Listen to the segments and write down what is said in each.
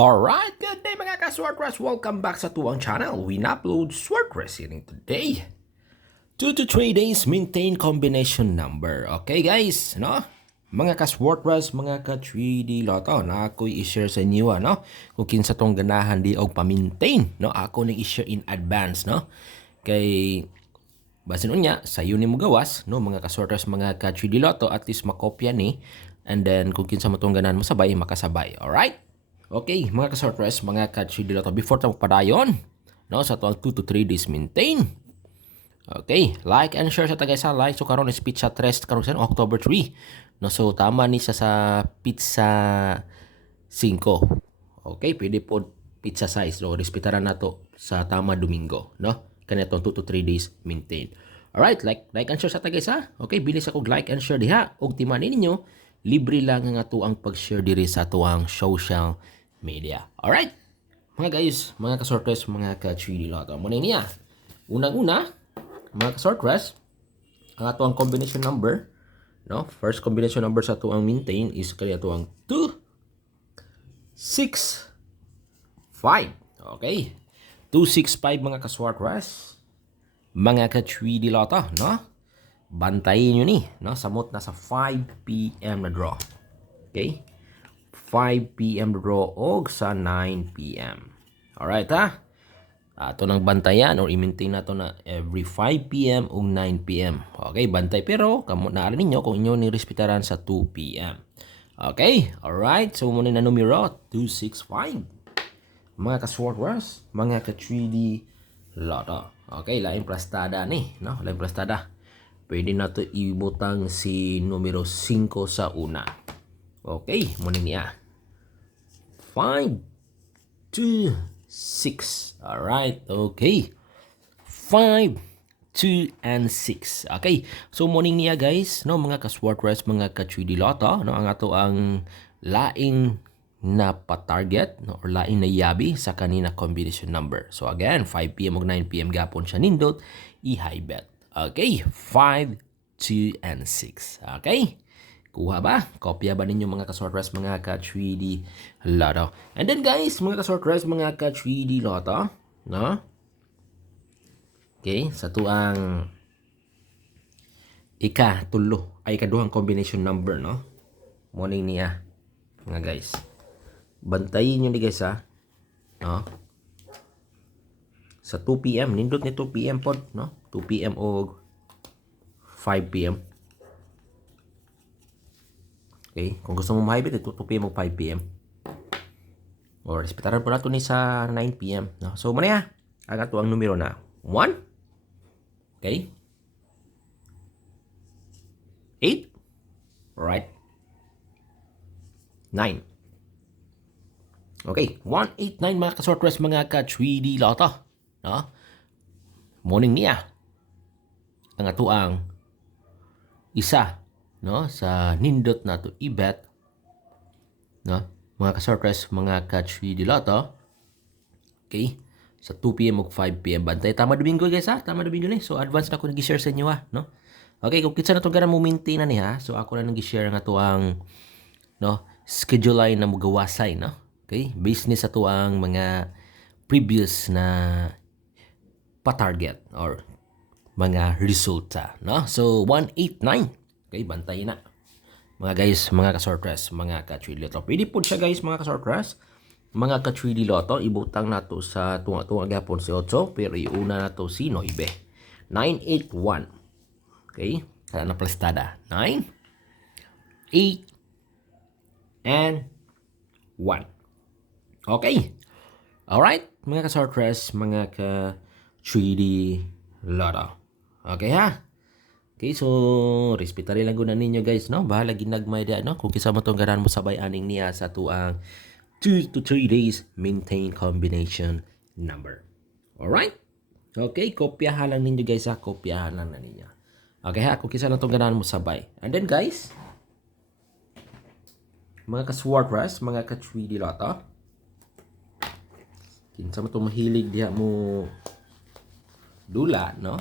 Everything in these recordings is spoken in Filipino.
Alright, good day mga ka-Swordcrest. Welcome back sa tuwang channel. We upload Swordcrest here today. 2 to 3 days maintain combination number. Okay guys, no? Mga ka-Swordcrest, mga ka-3D Lotto, na ako'y i-share sa inyo, no? Kung kinsa tong ganahan di og pa-maintain, no? Ako nang i-share in advance, no? Kay basin unya, sa yun mo gawas, no? Mga ka-Swordcrest, mga ka-3D Lotto, at least makopya ni. And then, kung kinsa mo tong ganahan mo sabay, makasabay. Alright? Okay, mga ka-Swordcrest, mga ka-3D Lotto, before tayo padayon, no? Sa tuwang 2 to 3 days maintain. Okay, like and share sa tagay sa like. So karon is pizza tres karon sa October 3. No, so tama ni sa pizza 5. Okay, pwede po pizza size. No, respetaran nato sa tama Domingo, no? Kanitong 2 to 3 days maintain. Alright, like and share sa tagay sa. Okay, bilis ako like and share diha. Og timanin ninyo, libre lang nga to ang pag-share diri sa tuwang social media. Alright, mga guys, mga ka-Swordcrest, mga ka-3D Lotto. Muna niya. Unang-una, mga ka-Swordcrest, ang ato ang combination number, no? First combination number sa ato ang maintain is kaya ato ang 2, 6, 5. Okay? 2, 6, 5 mga ka-Swordcrest, mga ka-3D Lotto, no? Bantayin nyo ni, no? Samot na sa 5 p.m. na draw. Okay? 5 p.m. draw og sa 9 p.m. Alright ha? Ato nang bantayan or i-maintain nato na every 5 p.m. o 9 p.m. Okay, bantay pero kamo naaran ninyo kung inyo ni respetaran sa 2 p.m. Okay, alright. So muna na numero 265. Mga ka-Swordcrest, mga ka-3D Lotto. Okay, lain plastada ni, no? Lain plastada. Pwede nato ibutang si numero 5 sa una. Okay, muna niya. 5, 2, 6. Alright, okay. 5, 2, and 6. Okay, so morning niya guys, no, mga ka-Swordcrest, mga ka-3D Lotto, no, ang ato ang laing na pa-target, no, or laing na yabi sa kanina combination number. So again, 5 p.m. o 9 p.m. gapon siya nindot, i-high bet. Okay, 5, 2, and 6. Okay? Kuha ba? Kopya ba ninyo mga ka-Swordcrest, mga ka-3D Lotto? And then guys, mga ka-Swordcrest, mga ka-3D Lotto, no? Okay, sa tuang ikaduhang combination number, no? Morning niya, mga guys. Bantayin nyo ni guys, ha? No? Sa 2 p.m., nindot ni 2 p.m. pod, no? 2 p.m. o 5 p.m. Okay, kung gusto mo ma-hybrid, ito 2 p.m. o 5 p.m. Or respetaran po nato ni sa 9 p.m. No? So, muna ya. Ang ato ang numero na 1. Okay. 8. Alright. 9. Okay, 1, 8, 9 mga ka-Swordcrest, mga ka-3D Lotto. No? Morning niya. Ang ato ang isa, no, sa nindot nato i-bet, no, mga ka-Swordcrest, mga ka-3D Lotto. Okay, sa 2 p.m. o 5 p.m. bantay tama Domingo guys, ha, tama Domingo ni. So advance na ako nag-share sa inyo, ha, no. Okay, kung kitsa na itong ganang mo maintain na ni, ha, so ako na nag-share nga to ang, no, schedule line na mugawasay, no. Okay, based ni sa to ang mga previous na pa-target or mga resulta, no. So 1, 8, 9. Okay, bantay na. Mga guys, mga ka-Swordcrest, mga ka-3D Lotto. Pwede po siya guys, mga ka-Swordcrest, mga ka-3D Lotto. Ibutang nato sa tunga-tunga gapon si 8, pero iuna nato si 9. 9, 8, 1. Okay, kaya na plastada. 9, 8, and 1. Okay. Alright, mga ka-Swordcrest, mga ka-3D Lotto. Okay ha? Okay, so respetari lang guna ninyo guys, no? Bahala ginagmay dia, no? Kung kisa mo tong garan mo sabay aning niya sa tuang 2 to 3 days maintain combination number. Alright? Okay, kopyahan lang ninyo guys, ha? Kopyahan lang na ninyo. Okay ha, kung kisa na tong garan mo sabay. And then guys, mga ka-Swordcrest, mga ka-3D Lotto, kinsa mo tong mahilig diha mo dula, no?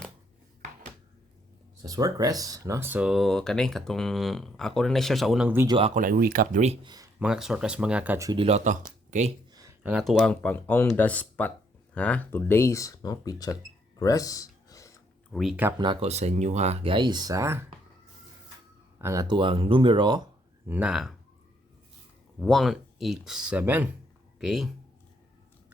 Sa Swordcrest, no? So kanay katong ako rin na-share sa unang video, ako lang recap diri mga ka-Swordcrest, mga ka-3D Lotto. Okay, ang atuang pang on the spot, ha? Today's, no, pizza dress. Recap na ako sa inyo, ha, guys, ha? Ang atuang numero na 187, okay?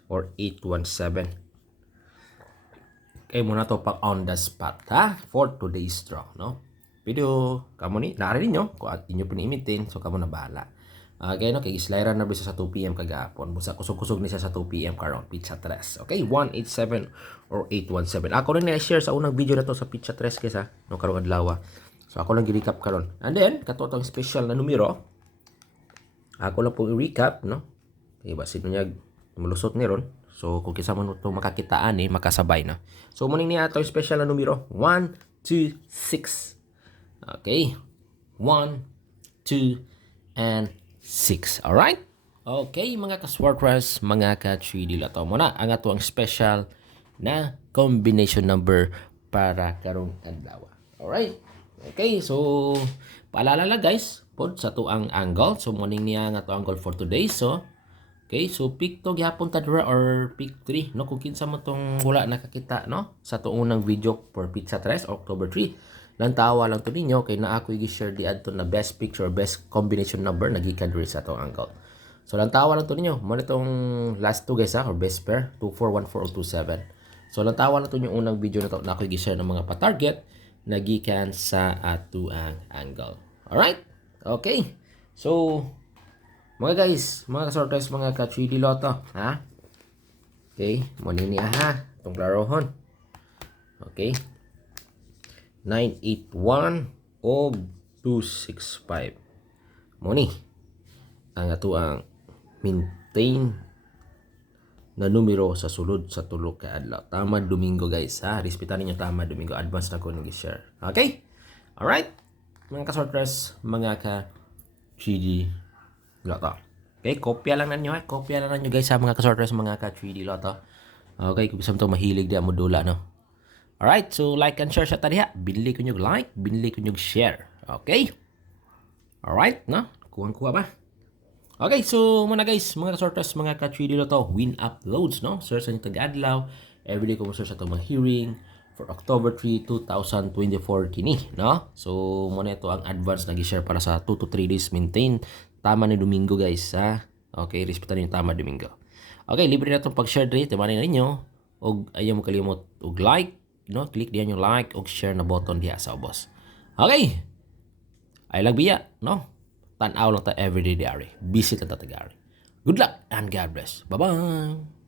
Or 817. Okay, muna to pang on the spot, ha? For today's draw, no? Pero, kamo ni, narinig nyo, kung at inyo pinimitin, so kamo na bahala. Okay, no? Kaya islairan na bisa sa 2 p.m. kagapon. Busa kusog-kusog ni siya sa 2 p.m. karon pizza tres. Okay, 187 or 817. Ako rin na-share sa unang video na to sa pizza tres kesa, no, karong adlaw. So, ako lang gi-recap karon. And then, kato tong special na numero, ako lang po i-recap, no? Kaya basin niya, malusot ni ron. So, kung kisa mo ito makakitaan, makasabay na. So, muning niya ito yung special na numero, 1, 2, 6. Okay. 1, 2, and 6. Alright? Okay, mga ka-Swartras, mga ka-3D Lotto. Muna, ang ato ang special na combination number para karong adlaw. Alright? Okay, so, paalala lang guys, pod sa tuang angle. So, muning niya ang ato angle for today. So, okay, so pick to gyapon ta dira or pick 3, no, kung kinsa mo tong wala nakakita, no, sa tuong unang video for Pizza 3 October 3. Lang tawa lang to ninyo kay na ako i-share di adto na best picture, best combination number na gikan diri sa atong angle. So lang tawa lang to ninyo, mo itong last two guys, ha, or best pair 2414 or 27. So lang tawa lang to yung unang video na to na ako i-share ng mga pa-target na gikan sa ato ang angle. Alright? Okay. So mga guys, mga ka-sorters, mga ka-3D Lotto, ha? Okay, muna niya, ha? Itong larohon. Okay. 981 o 265. Muni. Ang ato ang maintain na numero sa sulod sa tulog ka adlaw. Tama Domingo guys, ha? Respetan ninyo tama Domingo. Advance na ko nag-share. Okay? Alright? Mga ka-sorters, mga ka-3D Lotto. Okay, kopya lang ninyo, ha? Kopya lang ninyo guys sa mga ka-sorters, mga ka-3D Lotto. Okay, kung gusto mo ito mahilig di mo dula, no? Alright, so like and share sa tadiha. Binili ko nyug like, binili ko nyug share. Okay? Alright, no? Kuha-kuha ba? Okay, so muna guys, mga ka-sorters, mga ka-3D Lotto, win uploads, no? Search sa nyo taga-adlaw. Everyday ko mo search sa itong mga hearing for October 3, 2024 kini, no? So, muna ito ang advance na gi-share para sa 2 to 3 days maintain. Tama ni Domingo guys, ha? Okay, respetan niyo tama Domingo. Okay, libre na itong pag-share dito. Timanin na ninyo. O ayaw mo kalimot og like, no? Click diyan yung like o share na button diha sa ubos. Okay. Ay lang biya, no? Tanaw lang ta everyday diary. Visit lang ta tagari. Good luck and God bless. Bye-bye.